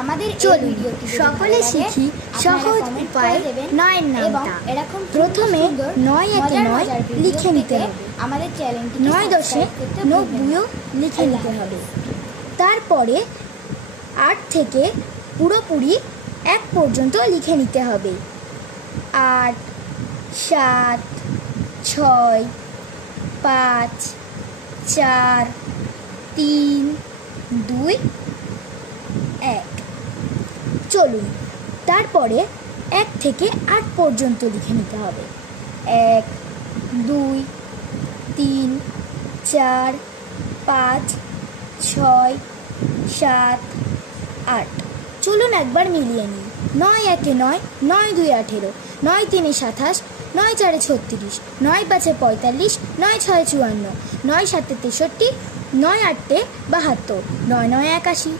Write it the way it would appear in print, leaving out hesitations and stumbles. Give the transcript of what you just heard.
আমাদের চলুন সকলে শিখি সহজ উপায়ে 9 এর নামটা। প্রথমে 9 একে 9 লিখে নিতে হবে। আমাদের চ্যানেলটি 9 দশে 90ও লিখে নিতে হবে। তারপরে 8 থেকে পুরোপুরি 1 পর্যন্ত লিখে নিতে হবে। 8 7 6 5 4 3 2 1। চলুন তারপরে 1 থেকে 8 পর্যন্ত লিখে নিতে হবে। 1 2 3 4 5 6 7 8। চলুন একবার মিলিয়ে নিই। 9 একে 9, 9 2 18, 9 3 27, 9 4 36, 9 5 45, 9 6 54, 9 7 63, 9 8 72, 9 9 81।